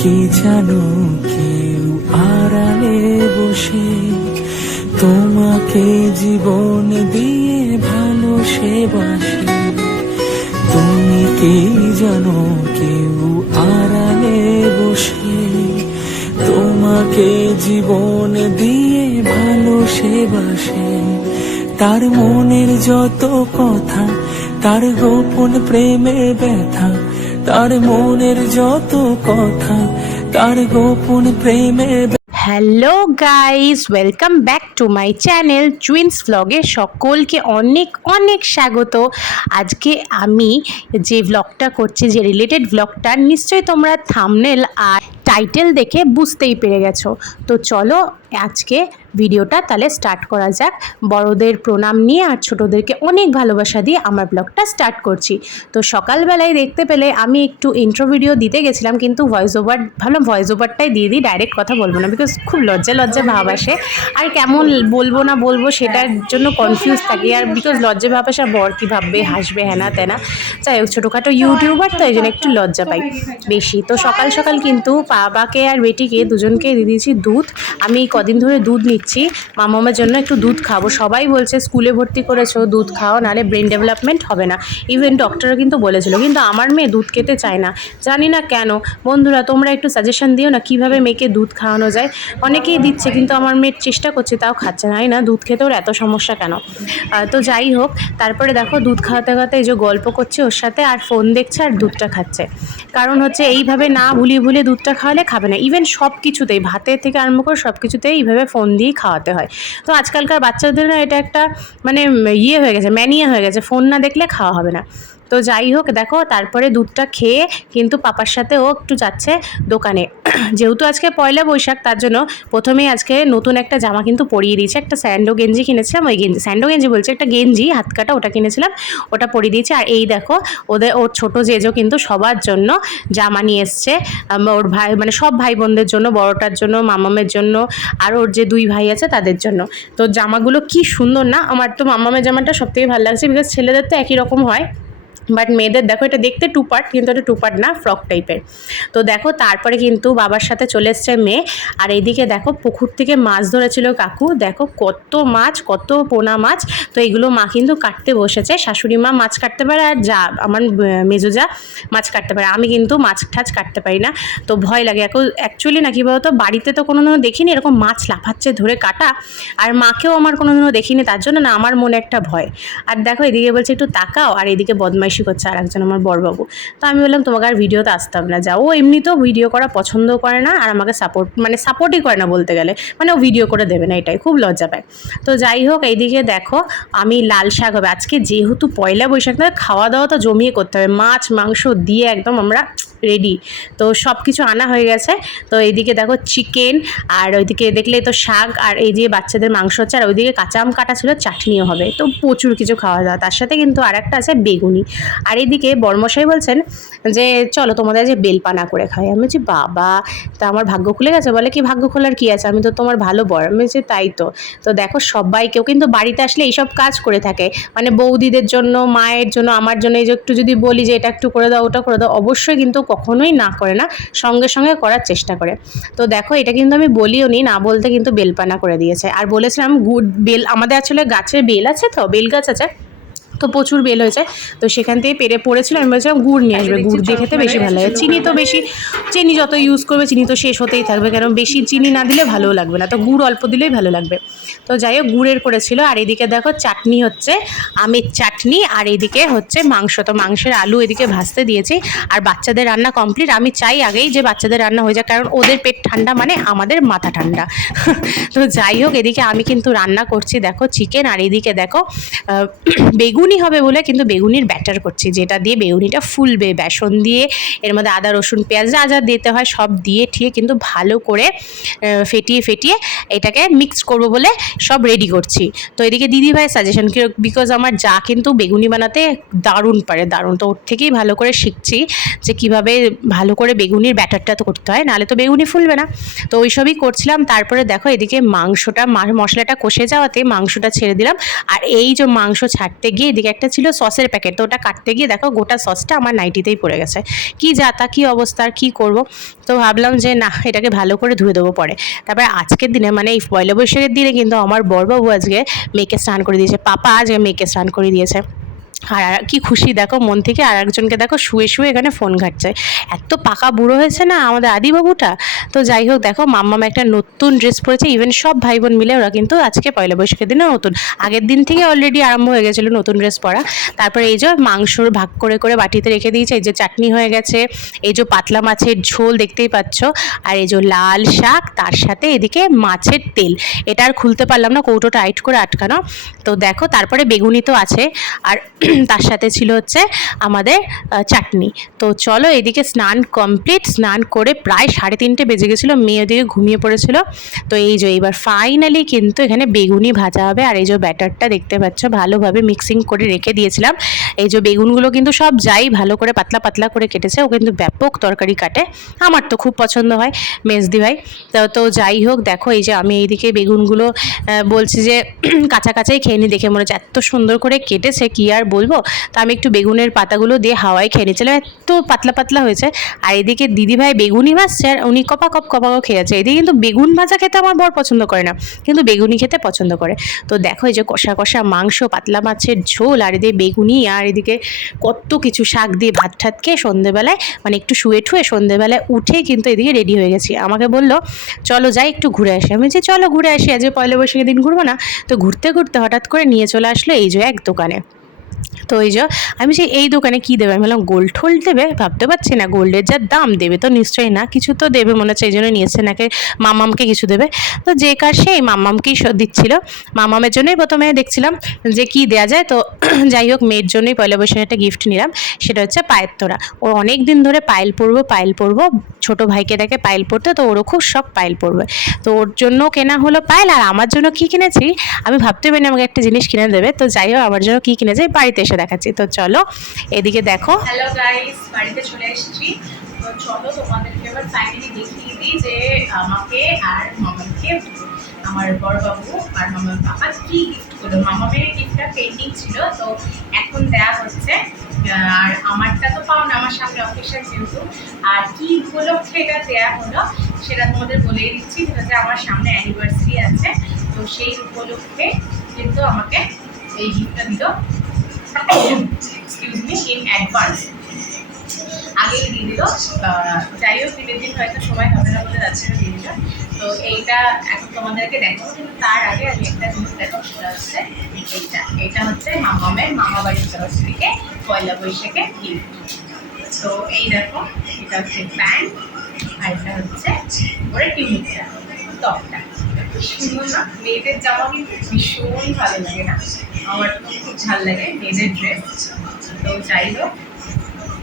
কি জানো কেউ আড়ালে বসে তোমাকে জীবন দিয়ে ভালোবাসে। তুমি কি জানো কেউ আড়ালে বসে তোমাকে জীবন দিয়ে ভালোবাসে। তার মনের যত কথা, তার গোপন প্রেমে ব্যথা, তার মনের যত কথা, তার গোপন প্রেমে। Hello guys, welcome back to my channel twins ভ্লগে সকলকে অনেক অনেক স্বাগত। আজকে আমি যে ভ্লগটা করছি, যে রিলেটেড ভ্লগটা, নিশ্চয়ই তোমরা থাম্বনেল আর টাইটেল দেখে বুঝতেই পেরে গেছো। তো চলো আজকে ভিডিওটা তাহলে স্টার্ট করা যাক। বড়দের প্রণাম নিয়ে আর ছোটদেরকে অনেক ভালোবাসা দিয়ে আমার ব্লগটা স্টার্ট করছি। তো সকালবেলায় দেখতে পেলে আমি একটু ইন্ট্রো ভিডিও দিতে গেছিলাম, কিন্তু ভয়েস ওভারটাই দিয়ে দিই, ডাইরেক্ট কথা বলবো না, বিকজ খুব লজ্জা ভাব আসে আর কেমন বলবো না বলবো সেটার জন্য কনফিউজ থাকি। আর বিকজ লজ্জা ভাব আসে, বর কী ভাববে, হাসবে, হ্যানা তেনা। যাই হোক, ছোটোখাটো ইউটিউবার তো এই জন্য একটু লজ্জা পাই বেশি। তো সকাল সকাল কিন্তু বাবাকে আর বেটিকে দুজনকে দিয়ে দিয়েছি দুধ। আমি কদিন ধরে দুধ নিচ্ছি মামামের জন্য, একটু দুধ খাবো। সবাই বলছে স্কুলে ভর্তি করেছো, দুধ খাও, নাহলে ব্রেন ডেভেলপমেন্ট হবে না। ইভেন ডক্টরও কিন্তু বলেছিল, কিন্তু আমার মেয়ে দুধ খেতে চায় না, জানি না কেন। বন্ধুরা তোমরা একটু সাজেশন দিও না কীভাবে মেয়েকে দুধ খাওয়ানো যায়। অনেকেই দিচ্ছে, কিন্তু আমার মেয়ের চেষ্টা করছে, তাও খাচ্ছে না। না, দুধ খেতে ওর এত সমস্যা কেন? তো যাই হোক, তারপরে দেখো দুধ খাওয়াতে খাওয়াতে এই যে গল্প করছে ওর সাথে, আর ফোন দেখছে আর দুধটা খাচ্ছে। কারণ হচ্ছে এইভাবে না ভুলিয়ে দুধটা খাওয়ালে খাবে না। ইভেন সব কিছুতেই, ভাতের থেকে আরম্ভ করে সব কিছুতেই এইভাবে ফোন দিয়েই খাওয়াতে হয়। তো আজকালকার বাচ্চাদের না এটা একটা মানে হয়ে গেছে, ম্যানিয়া হয়ে গেছে, ফোন না দেখলে খাওয়া হবে না। তো যাই হোক, দেখো তারপরে দুধটা খেয়ে কিন্তু পাপার সাথে ও একটু যাচ্ছে দোকানে। যেহেতু আজকে পয়লা বৈশাখ, তার জন্য প্রথমেই আজকে নতুন একটা জামা কিন্তু পরিয়ে দিয়েছে। একটা স্যান্ডো গেঞ্জি কিনেছিলাম, ওই স্যান্ডো গেঞ্জি বলছে, একটা গেঞ্জি হাত কাটা, ওটা কিনেছিলাম, ওটা পরিয়ে দিয়েছে। আর এই দেখো ওর ছোটো জেজও কিন্তু সবার জন্য জামা নিয়ে এসছে। ওর ভাই মানে সব ভাই বোনদের জন্য, বড়টার জন্য, মামামের জন্য, আর ওর যে দুই ভাই আছে তাদের জন্য। তো জামাগুলো কি সুন্দর না! আমার তো মামামের জামাটা সবথেকে ভালো লাগছে, বিকজ ছেলেদের তো একই রকম হয়, বাট মেয়েদের দেখো এটা দেখতে টু পার্ট, কিন্তু এটা টু পার্ট না, ফ্রক টাইপের। তো দেখো তারপরে কিন্তু বাবার সাথে চলে এসছে মেয়ে। আর এইদিকে দেখো পুকুর থেকে মাছ ধরেছিল কাকু, দেখো কত মাছ, কত পোনা মাছ। তো এইগুলো মা কিন্তু কাটতে বসেছে। শাশুড়ি মা মাছ কাটতে পারে, আর যা আমার মেজো যা মাছ কাটতে পারে। আমি কিন্তু মাছ ঠাছ কাটতে পারি না, তো ভয় লাগে। অ্যাকচুয়ালি না, কী বলতো, বাড়িতে তো কোনো দিনও দেখিনি এরকম মাছ লাফাচ্ছে ধরে কাটা, আর মাকেও আমার কোনো দিনও দেখিনি, তার জন্য না আমার মনে একটা ভয়। আর দেখো এদিকে বলছে একটু তাকাও, আর এদিকে বদমাইশি করছে আর একজন আমার বড়বাবু। তো আমি বললাম তোমাকে আর ভিডিওতে আসতে হবে না, যাও। ও এমনিতেও ভিডিও করা পছন্দ করে না, আর আমাকে সাপোর্টই করে না বলতে গেলে, মানে ও ভিডিও করে দেবে না, এটাই খুব লজ্জা পায়। তো যাই হোক, এইদিকে দেখো আমি লাল শাক হবে আজকে, যেহেতু পয়লা বৈশাখ, না খাওয়া দাওয়া তো জমিয়ে করতে হবে, মাছ মাংস দিয়ে একদম আমরা রেডি। তো সব কিছু আনা হয়ে গেছে। তো এইদিকে দেখো চিকেন, আর ওইদিকে দেখলে তো শাক, আর এই যে বাচ্চাদের মাংস হচ্ছে, আর ওইদিকে কাঁচা আম কাটা ছিল, চাটনিও হবে। তো প্রচুর কিছু খাওয়া দাওয়া, তার সাথে কিন্তু আর একটা আছে বেগুনি। আর এইদিকে বড়মশাই বলছেন যে চলো তোমাদের যে বেলপানা করে খাই। আমি বলছি বাবা, তা আমার ভাগ্য খুলে গেছে। বলে কি ভাগ্য খোলার কি আছে, আমি তো তোমার ভালো বর। আমি বলছি তাই তো। তো দেখো সবাই, কেউ কিন্তু বাড়িতে আসলে এইসব কাজ করে থাকে, মানে বৌদিদের জন্য, মায়ের জন্য, আমার জন্য। এই যে একটু যদি বলি যে এটা একটু করে দাও, ওটা করে দাও, অবশ্যই কিন্তু কখনোই না করে না, সঙ্গে সঙ্গে করার চেষ্টা করে। তো দেখো এটা কিন্তু আমি বলিও নি, না বলতে কিন্তু বেলপানা করে দিয়েছে। আর বলেছিলাম বেল, আমাদের আসলে গাছের বেল আছে, তো বেল গাছ আছে, তো প্রচুর বেল হয়েছে। তো সেখান থেকে পেরে পড়েছিল, আমি বলছিলাম গুড় নিয়ে আসবে, গুড় দিয়ে খেতে বেশি ভালো লাগে। চিনি যত ইউজ করবে চিনি তো শেষ হতেই থাকবে, কারণ বেশি চিনি না দিলে ভালোও লাগবে না, তো গুড় অল্প দিলেই ভালো লাগবে। তো যাই হোক, গুড়ের করেছিল। আর এদিকে দেখো চাটনি হচ্ছে, আমের চাটনি, আর এদিকে হচ্ছে মাংস। তো মাংসের আলু এদিকে ভাজতে দিয়েছি, আর বাচ্চাদের রান্না কমপ্লিট। আমি চাই আগেই যে বাচ্চাদের রান্না হয়ে যায়, কারণ ওদের পেট ঠান্ডা মানে আমাদের মাথা ঠান্ডা। তো যাই হোক, এদিকে আমি কিন্তু রান্না করছি দেখো চিকেন, আর এদিকে দেখো বেগুনি হবে বলে কিন্তু বেগুনির ব্যাটার করছি, যেটা দিয়ে বেগুনিটা ফুলবে, বেসন দিয়ে এর মধ্যে আদা রসুন পেঁয়াজ যা যা দিতে হয় সব দিয়ে ঠিয়ে কিন্তু ভালো করে ফেটিয়ে এটাকে মিক্স করব বলে সব রেডি করছি। তো এদিকে দিদিভাই সাজেশন, বিকজ আমার যা কিন্তু বেগুনি বানাতে দারুণ পারে, দারুণ। তো ওর থেকেই ভালো করে শিখছি যে কীভাবে ভালো করে বেগুনির ব্যাটারটা তো করতে হয়, নাহলে তো বেগুনি ফুলবে না। তো ওইসবই করছিলাম। তারপরে দেখো এদিকে মশলাটা কষে যাওয়াতে মাংসটা ছেড়ে দিলাম। আর এই যে মাংস ছাড়তে গিয়ে এদিকে একটা ছিল সসের প্যাকেট, তো ওটা কাটতে গিয়ে দেখো গোটা সসটা আমার নাইটিতেই পড়ে গেছে। কি যাতা, কি অবস্থা, আর কী করবো। তো ভাবলাম যে না, এটাকে ভালো করে ধুয়ে দেবো পরে। তারপরে আজকের দিনে মানে এই পয়লা বৈশাখের দিনে কিন্তু আমার বড়বাবু আজকে মেয়েকে স্নান করে দিয়েছে, পাপা আজকে মেয়েকে স্নান করে দিয়েছে। আর কি খুশি দেখো মন থেকে। আর একজনকে দেখো শুয়ে শুয়ে এখানে ফোন ঘাটছে। এত পাকা বুড়ো হয়েছে না আমাদের আদিবাবুটা। তো যাই হোক দেখো, মাম্মাম একটা নতুন ড্রেস পরেছে। ইভেন সব ভাই বোন মিলে ওরা কিন্তু আজকে পয়লা বৈশাখের দিনে নতুন, আগের দিন থেকে অলরেডি আরম্ভ হয়ে গেছিলো নতুন ড্রেস পরা। তারপরে এই যে মাংসর ভাগ করে করে বাটিতে রেখে দিয়েছে, এই যে চাটনি হয়ে গেছে, এই যে পাতলা মাছের ঝোল দেখতেই পাচ্ছ, আর এই যে লাল শাক, তার সাথে এদিকে মাছের তেল। এটা আর খুলতে পারলাম না, কৌটো টাইট করে আটকানো। তো দেখো তারপরে বেগুনি তো আছে, আর তার সাথে ছিল হচ্ছে আমাদের চাটনি। তো চলো, এদিকে স্নান কমপ্লিট, স্নান করে প্রায় 3:30 বেজে গেছিলো, মেয়ে ওদিকে ঘুমিয়ে পড়েছিল। তো এই যে এবার ফাইনালি কিন্তু এখানে বেগুনি ভাজা হবে। আর এই যে ব্যাটারটা দেখতে পাচ্ছ ভালোভাবে মিক্সিং করে রেখে দিয়েছিলাম। এই যে বেগুনগুলো কিন্তু সব যাই ভালো করে পাতলা পাতলা করে কেটেছে, ও কিন্তু ব্যাপক তরকারি কাটে, আমার তো খুব পছন্দ হয় মেজদি ভাই। তো যাই হোক দেখো, এই যে আমি এইদিকে বেগুনগুলো বলছি যে কাঁচা কাঁচাই খেয়ে নি, দেখে মনে হচ্ছে এত সুন্দর করে কেটেছে কি আর বলবো। তো আমি একটু বেগুনের পাতাগুলো দিয়ে হাওয়ায় খেয়ে নিয়েছিলাম, এত পাতলা পাতলা হয়েছে। আর এদিকে দিদিভাই বেগুনি ভাজছে, আর উনি কপা কপ খেয়ে যাচ্ছে। এদিকে কিন্তু বেগুন ভাজা খেতে আমার বর পছন্দ করে না, কিন্তু বেগুনি খেতে পছন্দ করে। তো দেখো এই যে কষা কষা মাংস, পাতলা মাছের ঝোল, আর এদিকে বেগুনি, আর এদিকে কত কিছু শাক দিয়ে ভাত ঠাত খেয়ে সন্ধেবেলায় মানে একটু শুয়ে ঠুয়ে সন্ধেবেলায় উঠে কিন্তু এদিকে রেডি হয়ে গেছি। আমাকে বললো চলো যাই একটু ঘুরে আসি। আমি যে চলো ঘুরে আসি, আজ পয়লা বৈশাখের দিন ঘুরবো না? তো ঘুরতে ঘুরতে হঠাৎ করে নিয়ে চলে আসলো এই যে এক দোকানে। তো এই যে আমি সেই এই দোকানে কী দেবে, আমি বললাম গোল্ড টোল্ড দেবে, ভাবতে পারছি না, গোল্ডের যা দাম দেবে তো নিশ্চয়ই না, কিছু তো দেবে মনে হচ্ছে, এই জন্য নিয়েছে নাকি মামামকে কিছু দেবে। তো যে কার সেই মামামকেই দিচ্ছিল। মামামের জন্যই প্রথমে দেখছিলাম যে কি দেওয়া যায়। তো যাই হোক, মেয়ের জন্যই পয়লা বৈশাখে একটা গিফট নিলাম, সেটা হচ্ছে পায়ের তোড়া। ও অনেক দিন ধরে পায়েল পরবো, ছোটো ভাইকে দেখে পায়েল পরতে, তো ওরও খুব শখ পায়েল পরবে। তো ওর জন্য কেনা হলো পায়েল। আর আমার জন্য কি কিনেছি আমি ভাবতে পারিনি আমাকে একটা জিনিস কিনে দেবে। তো যাই হোক, আমার জন্য কি কিনেছে বাড়িতে এসে দেখাচ্ছি। তো চলো এদিকে দেখো। হ্যালো গাইস, বাড়িতে চলে এসেছি। তো চলো তোমাদেরকে এবার ফাইনালি দেখিয়ে দিই যে আমাকে আর মামাকে, আমার বড়বাবু আর মামার পাপা কি গিফট করলো। মামামের গিফটটা পেন্ডিং ছিল, তো এখন দেওয়া হচ্ছে। আর আমারটা তো পাও না, আমার সামনে অকেশন যেহেতু। আর কি উপলক্ষে এটা দেওয়া হলো সেটা তোমাদের বলেই দিচ্ছি, যেটা যে আমার সামনে অ্যানিভার্সারি আছে, তো সেই উপলক্ষে কিন্তু আমাকে এই গিফটটা দিল। এক্সকিউজ মি, ইন অ্যাডভান্স আগেই দিয়ে দিল। যাই হোক, দিনের দিন হয়তো সময় হবে না বলে যাচ্ছে দিয়ে দিল। তো এইটা এখন তোমাদেরকে দেখাবো, কিন্তু তার আগে আমি একটা জিনিস দেখাবো, সেটা হচ্ছে এইটা হচ্ছে মামামের মামা বাড়ির তরফ থেকে পয়লা বৈশাখে গিফট। তো এই দেখো, এটা হচ্ছে প্যান্ট, আর এটা হচ্ছে ওরে টিউনিকটা, টপটা। সুন্দর না? মেয়েদের জামা কিন্তু ভীষণ ভালো লাগে না? আমার খুব ভালো লাগে মেয়েদের ড্রেস। তো যাই হোক,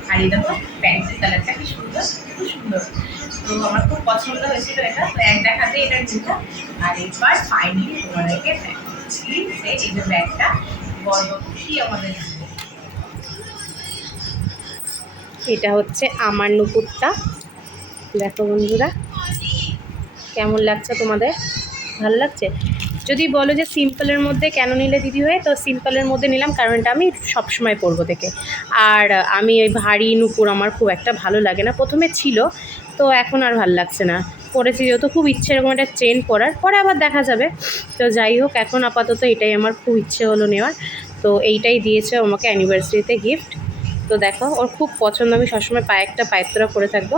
আর এই দেখো প্যান্টের কালারটা কি সুন্দর, খুব সুন্দর। তো আমার খুব পছন্দ হয়েছিল এটা। তো এক দেখাতে এটা নিলাম। আর এবার ফাইনালি তোমাদেরকে দেখাচ্ছি যে এই যে ব্যাগটা বড় খুশি আমাদের। এটা হচ্ছে আমার নুপুরটা, দেখো বন্ধুরা কেমন লাগছে তোমাদের, ভালো লাগছে? যদি বলো যে সিম্পলের মধ্যে কেন নিলে দিদি হয়ে, তো সিম্পলের মধ্যে নিলাম কারণ এটা আমি সবসময় পরবো দেখে। আর আমি ওই ভারী নুপুর আমার খুব একটা ভালো লাগে না, প্রথমে ছিল তো এখন আর ভালো লাগছে না। পরেছি যেহেতু খুব ইচ্ছে এরকম একটা চেন পরার, পরে আবার দেখা যাবে। তো যাই হোক, এখন আপাতত এটাই আমার খুব ইচ্ছে হলো নেওয়ার। তো এইটাই দিয়েছে আমাকে অ্যানিভার্সারিতে গিফট। তো দেখো ওর খুব পছন্দ, আমি সবসময় একটা পায়ের তোড়া পরে থাকবো,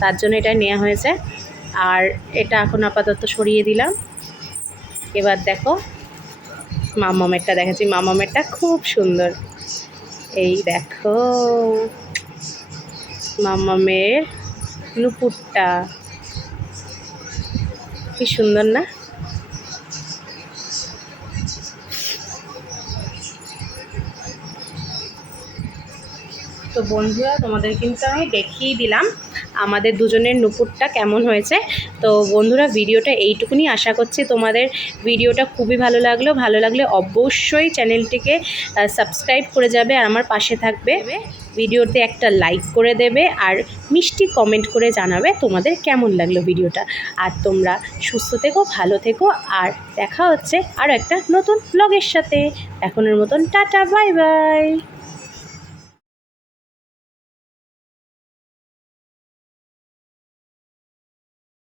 তার জন্য এটা নেওয়া হয়েছে। আর এটা এখন আপাতত সরিয়ে দিলাম। এবার দেখো মামামেরটা দেখাচ্ছি, মামামেরটা খুব সুন্দর। এই দেখো মামামের নুপুরটা কি সুন্দর না? তো বন্ধুরা তোমাদের কিন্তু আমি দেখিয়ে দিলাম। আমাদের দুজনের নুপুরটা কেমন হয়েছে। তো বন্ধুরা ভিডিওটা এইটুকুনি, আশা করছি তোমাদের ভিডিওটা খুবই ভালো লাগলে অবশ্যই চ্যানেলটিকে সাবস্ক্রাইব করে যাবে আর আমার পাশে থাকবে। ভিডিওতে একটা লাইক করে দেবে আর মিষ্টি কমেন্ট করে জানাবে তোমাদের কেমন লাগলো ভিডিওটা। আর তোমরা সুস্থ থেকো, ভালো থেকো, আর দেখা হচ্ছে আরও একটা নতুন ব্লগের সাথে। এখনের মতন টাটা, বাই বাই।